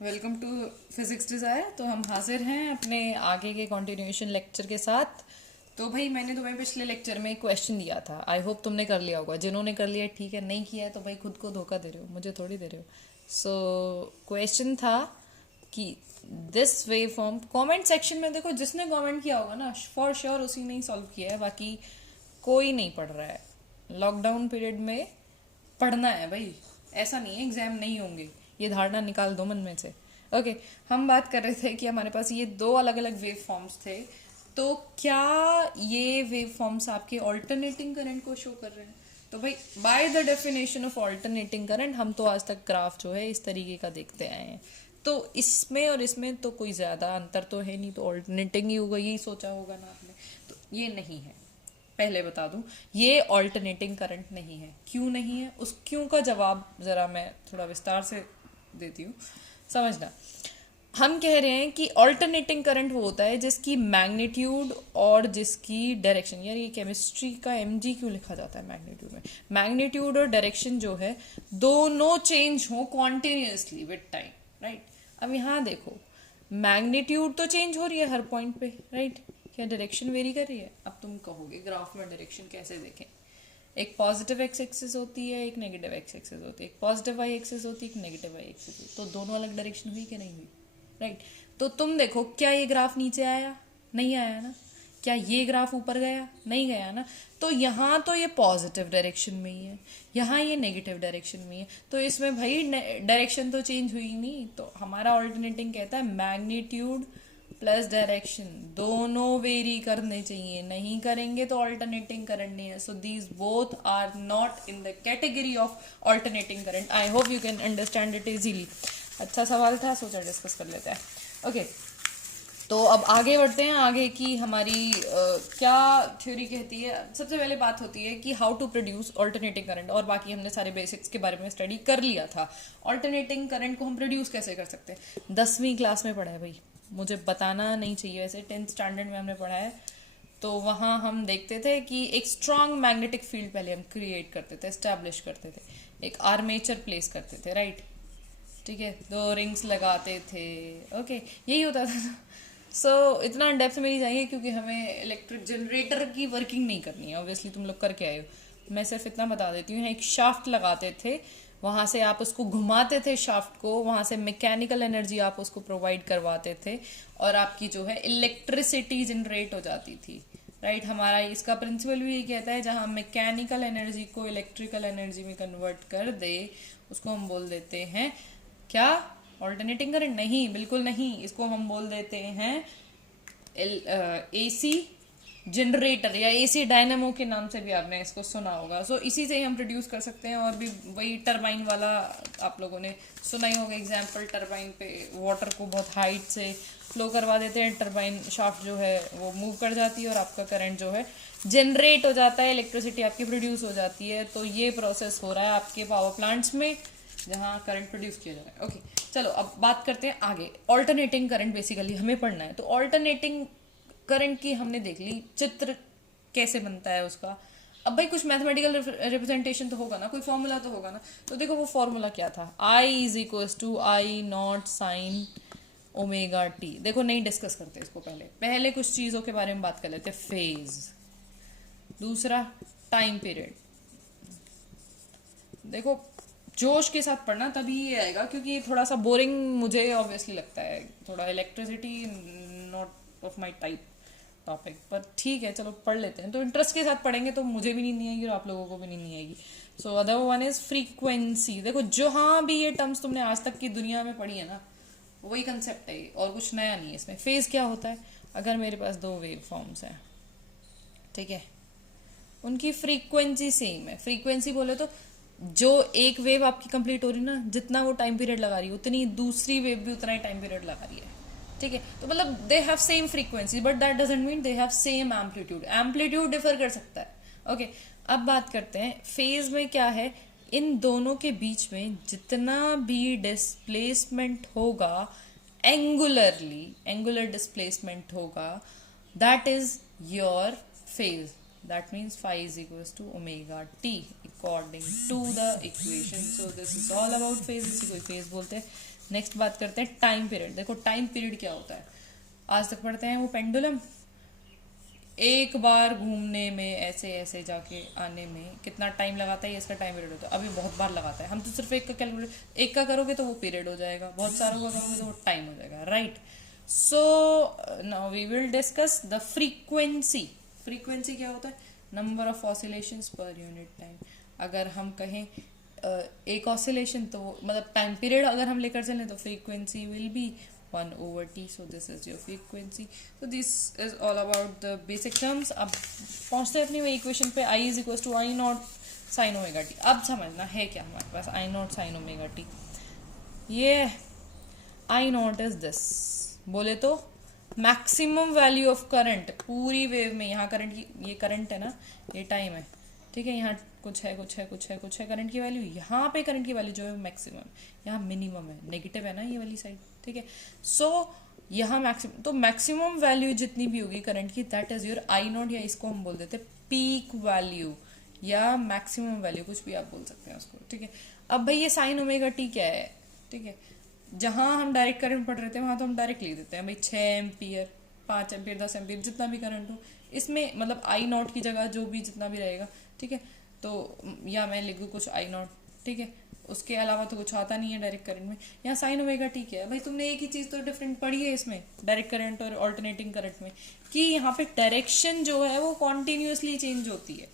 Welcome to physics desire. तो हम हाजिर हैं अपने आगे के कंटिन्यूएशन लेक्चर के साथ। तो भाई मैंने तुम्हें पिछले लेक्चर में एक क्वेश्चन दिया था, आई होप तुमने कर लिया होगा। जिन्होंने कर लिया ठीक है, नहीं किया है तो भाई खुद को धोखा दे रहे हो, मुझे थोड़ी दे रहे हो। सो क्वेश्चन था कि this wave form, comment section में देखो जिसने कमेंट किया होगा ना फॉर श्योर उसी ने ही सॉल्व किया है, बाकी कोई नहीं पढ़ रहा है। लॉकडाउन पीरियड में पढ़ना है भाई, ऐसा नहीं है एग्जाम नहीं होंगे, ये धारणा निकाल दो मन में से। ओके, हम बात कर रहे थे कि हमारे पास ये दो अलग अलग वेव फॉर्म्स थे। तो क्या ये वेव फॉर्म्स आपके ऑल्टरनेटिंग करंट को शो कर रहे हैं? तो भाई by the definition of alternating current हम तो आज तक ग्राफ जो है इस तरीके का देखते आए हैं। तो इसमें और इसमें तो कोई ज़्यादा अंतर तो है नहीं, तो ऑल्टरनेटिंग ही होगा, यही सोचा होगा ना आपने। तो ये नहीं है, पहले बता दूं, ये ऑल्टरनेटिंग करंट नहीं है। क्यों नहीं है, उस क्यों का जवाब जरा मैं थोड़ा विस्तार से देती हूँ, समझना। हम कह रहे हैं कि ऑल्टरनेटिंग करंट वो होता है जिसकी मैग्नीट्यूड और जिसकी डायरेक्शन, यार ये केमिस्ट्री का एमजी क्यों लिखा जाता है मैग्नीट्यूड में, मैग्नीट्यूड और डायरेक्शन जो है दोनों चेंज हो कॉन्टिन्यूसली विद टाइम, राइट। अब यहाँ देखो, मैग्नीट्यूड तो चेंज हो रही है हर पॉइंट पे, राइट। क्या डायरेक्शन वेरी कर रही है? अब तुम कहोगे ग्राफ में डायरेक्शन कैसे देखें? एक पॉजिटिव एक्स एक्सिस होती है, एक नेगेटिव एक्स एक्सिस होती है, एक पॉजिटिव वाई एक्सिस होती है, एक नेगेटिव वाई एक्सिस होती है। तो दोनों अलग डायरेक्शन हुई कि नहीं हुई, राइट। तो तुम देखो, क्या ये ग्राफ नीचे आया? नहीं आया ना। क्या ये ग्राफ ऊपर गया? नहीं गया ना। तो यहाँ तो ये पॉजिटिव डायरेक्शन में ही है, यहाँ ये नेगेटिव डायरेक्शन में है, तो इसमें भाई डायरेक्शन तो चेंज हुई नहीं। तो हमारा ऑल्टरनेटिंग कहता है मैग्नीट्यूड प्लस डायरेक्शन दोनों वेरी करने चाहिए, नहीं करेंगे तो ऑल्टरनेटिंग करंट नहीं है। So these both are not in the category of alternating current. I hope you can understand it easily. अच्छा सवाल था, सोचा डिस्कस कर लेते हैं। ओके, तो अब आगे बढ़ते हैं। आगे की हमारी क्या थ्योरी कहती है? सबसे पहले बात होती है कि how to produce alternating current, और बाकी हमने सारे बेसिक्स के बारे में स्टडी कर लिया था। ऑल्टरनेटिंग करंट को हम प्रोड्यूस कैसे कर सकते हैं 10वीं क्लास में पढ़ा है भाई, मुझे बताना नहीं चाहिए, वैसे 10th स्टैंडर्ड में हमने पढ़ा है। तो वहाँ हम देखते थे कि एक स्ट्रांग मैग्नेटिक फील्ड पहले हम क्रिएट करते थे, एस्टैब्लिश करते थे, एक आर्मेचर प्लेस करते थे, राइट। ठीक है, दो रिंग्स लगाते थे, ओके यही होता था। सो इतना डेप्थ में नहीं जाएंगे क्योंकि हमें इलेक्ट्रिक जनरेटर की वर्किंग नहीं करनी है, ऑब्वियसली तुम लोग करके आए हो। मैं सिर्फ इतना बता देती हूँ, एक शाफ्ट लगाते थे, वहाँ से आप उसको घुमाते थे शाफ्ट को, वहाँ से मैकेनिकल एनर्जी आप उसको प्रोवाइड करवाते थे और आपकी जो है इलेक्ट्रिसिटी जनरेट हो जाती थी, राइट। हमारा इसका प्रिंसिपल भी ये कहता है, जहाँ मैकेनिकल एनर्जी को इलेक्ट्रिकल एनर्जी में कन्वर्ट कर दे उसको हम बोल देते हैं क्या? Alternating current? नहीं, बिल्कुल नहीं, इसको हम बोल देते हैं एसी जनरेटर या एसी डायनामो के नाम से भी आपने इसको सुना होगा। सो इसी से ही हम प्रोड्यूस कर सकते हैं। और भी वही टरबाइन वाला आप लोगों ने सुना ही होगा एग्जाम्पल, टरबाइन पे वाटर को बहुत हाइट से फ्लो करवा देते हैं, टरबाइन शाफ्ट जो है वो मूव कर जाती है और आपका करंट जो है जनरेट हो जाता है, इलेक्ट्रिसिटी आपकी प्रोड्यूस हो जाती है। तो ये प्रोसेस हो रहा है आपके पावर प्लांट्स में जहाँ करंट प्रोड्यूस किया जा रहा है। ओके, चलो अब बात करते हैं आगे। ऑल्टरनेटिंग करंट बेसिकली हमें पढ़ना है। तो ऑल्टरनेटिंग करंट की हमने देख ली, चित्र कैसे बनता है उसका। अब भाई कुछ मैथमेटिकल रिप्रेजेंटेशन तो होगा ना, कोई फॉर्मूला तो होगा ना। तो देखो वो फॉर्मूला क्या था, I is equal to I not sine omega T. देखो नहीं डिस्कस करते इसको, पहले कुछ चीज़ों के बारे में बात कर लेते हैं। फेज, दूसरा टाइम पीरियड। देखो जोश के साथ पढ़ना तभी ये आएगा, क्योंकि ये थोड़ा सा बोरिंग मुझे ऑब्वियसली लगता है, थोड़ा electricity not of my type topic, पर ठीक है चलो पढ़ लेते हैं। तो इंटरेस्ट के साथ पढ़ेंगे तो मुझे भी नींद नहीं आएगी और आप लोगों को भी नींद नहीं आएगी। So other one is frequency. देखो जहाँ भी ये टर्म्स तुमने आज तक की दुनिया में पढ़ी है ना, वही कंसेप्ट है और कुछ नया नहीं है इसमें। फेज क्या होता है? अगर मेरे पास दो वेव फॉर्म्स हैं, ठीक है, उनकी फ्रीक्वेंसी सेम है। फ्रीक्वेंसी बोले तो जो एक वेव आपकी कंप्लीट हो रही है ना, जितना वो टाइम पीरियड लगा रही है उतनी दूसरी वेव भी उतना ही टाइम पीरियड लगा रही है, ठीक है। तो मतलब they have same frequency but that doesn't mean they have same amplitude. Amplitude differ कर सकता है। ओके, अब बात करते हैं फेज में क्या है। इन दोनों के बीच में जितना भी डिस्प्लेसमेंट होगा, एंगुलरली एंगुलर डिस्प्लेसमेंट होगा, that is your phase. That means phi is equals to omega t according to the equation. So this is all about phase. इसी को phase बोलते हैं। नेक्स्ट बात करते हैं टाइम पीरियड। देखो टाइम पीरियड क्या होता है, आज तक पढ़ते हैं वो पेंडुलम, एक बार घूमने में ऐसे ऐसे जाके आने में कितना टाइम लगाता है, ये इसका टाइम पीरियड होता है। अभी बहुत बार लगाता है, हम तो सिर्फ एक का कैलकुलेट, एक का करोगे तो वो पीरियड हो जाएगा, बहुत सारों का करोगे तो वो टाइम हो जाएगा, right. So now we will discuss the frequency. Frequency क्या होता है, number of oscillations per unit time. अगर हम कहें एक ऑसिलेशन, तो मतलब टाइम पीरियड अगर हम लेकर चलें तो frequency will be 1/t, so this is your frequency. So this is all about the basic terms. अब पहुंचते हैं अपनी इक्वेशन पे, I is equals to I not sine omega T. अब समझना है क्या हमारे पास I not sine omega T, ये I नॉट इज दिस, बोले तो मैक्सिमम वैल्यू ऑफ करंट पूरी वेव में। यहाँ करंट की, ये करंट है ना, ये टाइम है, ठीक है, यहाँ कुछ है कुछ है कुछ है कुछ है करंट की वैल्यू, यहाँ पे करंट की वैल्यू जो है मैक्सिमम, यहाँ मिनिमम है, नेगेटिव है ना ये वाली साइड, ठीक है। सो यहाँ मैक्सिमम, तो मैक्सिमम वैल्यू जितनी भी होगी करंट की, that is your I not, या इसको हम बोल देते हैं पीक वैल्यू या मैक्सिमम वैल्यू, कुछ भी आप बोल सकते हैं उसको, ठीक है। अब भाई ये साइन ओमेगा टी क्या है, ठीक है, जहां हम डायरेक्ट करंट पढ़ रहे थे वहां तो हम डायरेक्ट लिख देते हैं भाई 6 एम्पियर, 5 एम्पियर, 10 एम्पियर, जितना भी करंट हो इसमें, मतलब आई नॉट की जगह जो भी जितना भी रहेगा, ठीक है। तो या मैं लिख दूँ कुछ आई नॉट, ठीक है, उसके अलावा तो कुछ आता नहीं है डायरेक्ट करंट में। यहाँ साइन ओमेगा ठीक है भाई, तुमने एक ही चीज़ तो डिफरेंट पढ़ी है इसमें डायरेक्ट करंट और ऑल्टरनेटिंग करंट में, कि यहाँ पे डायरेक्शन जो है वो कॉन्टिन्यूसली चेंज होती है,